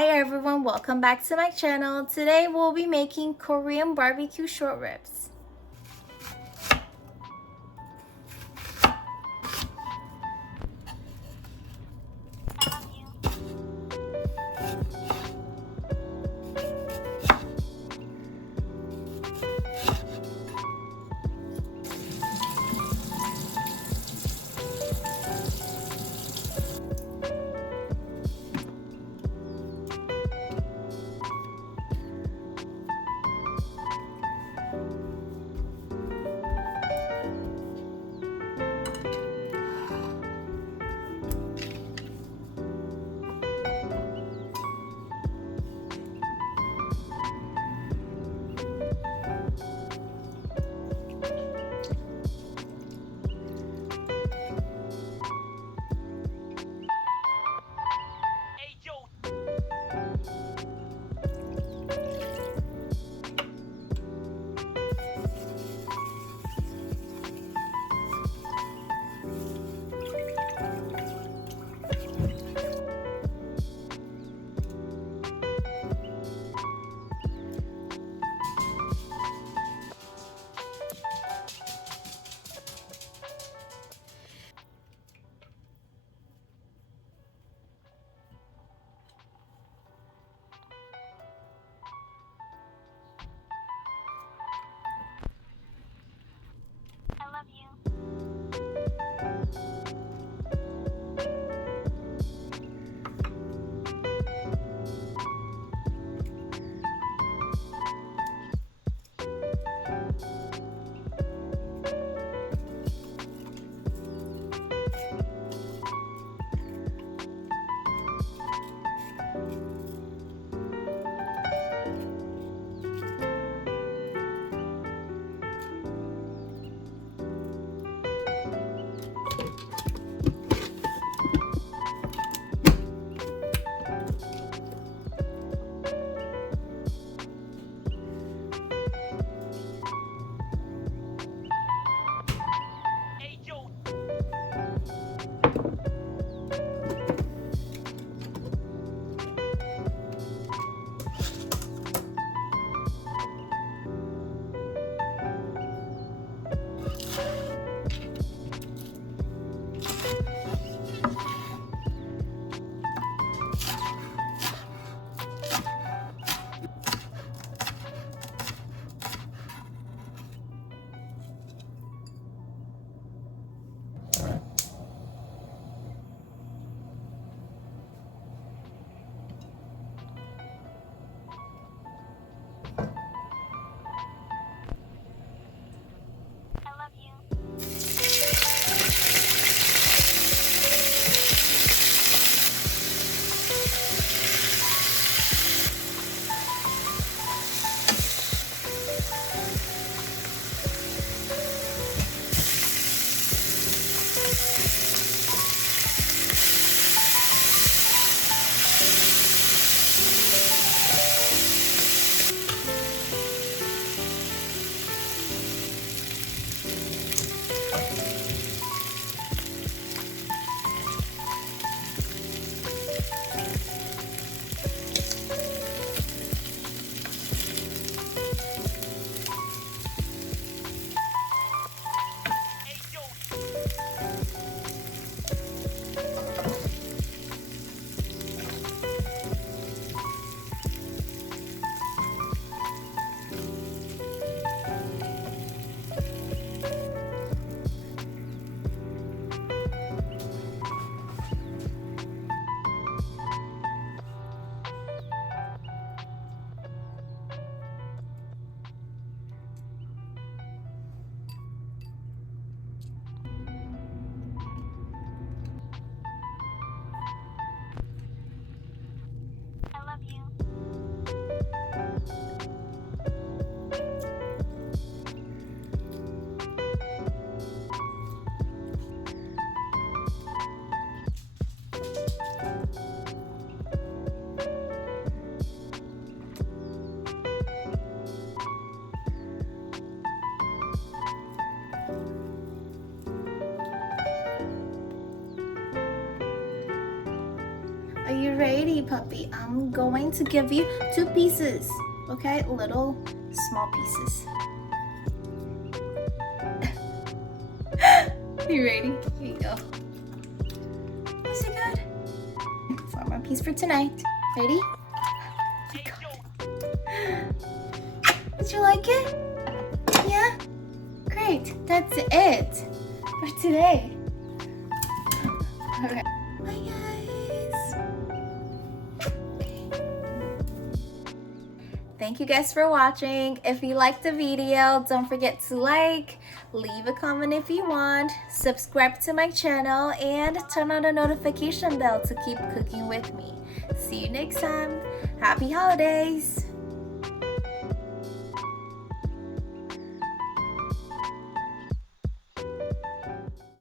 Hi everyone, welcome back to my channel. Today we'll be making Korean barbecue short ribs. Alrighty, puppy. I'm going to give you 2 pieces. Okay, little small pieces. You ready? Here you go. Is it good? 4 more pieces for tonight. Ready? Did you like it? Yeah? Great. That's it for today. Alright. Bye, guys. Thank you guys for watching. If you liked the video, don't forget to like, leave a comment if you want, subscribe to my channel, and turn on the notification bell to keep cooking with me. See you next time. Happy holidays!